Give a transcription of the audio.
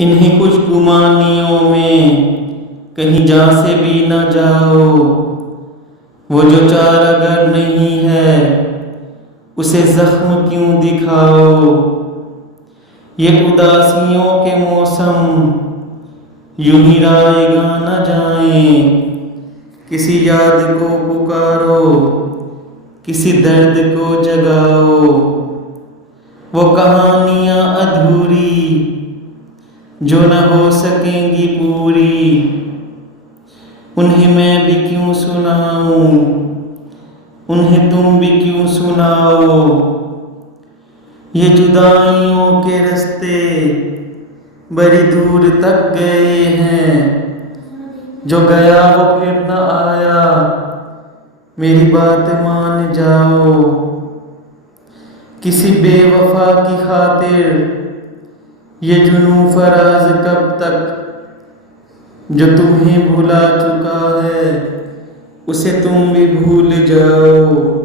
इन्हीं कुछ गुमानियों में कहीं जा से भी न जाओ। वो जो चार अगर नहीं है उसे जख्म क्यों दिखाओ। ये उदासियों के मौसम यूं ही आएगा न जाए। किसी याद को पुकारो, किसी दर्द को जगाओ। वो कहानियाँ अधूरी जो न हो सकेंगी पूरी, उन्हें मैं भी क्यों सुनाऊं, उन्हें तुम भी क्यों सुनाओ। ये जुदाइयों के रास्ते बड़ी दूर तक गए हैं। जो गया वो फिर न आया, मेरी बात मान जाओ। किसी बेवफा की खातिर ये जुनून फराज कब तक, जो तुम्हें भुला चुका है उसे तुम भी भूल जाओ।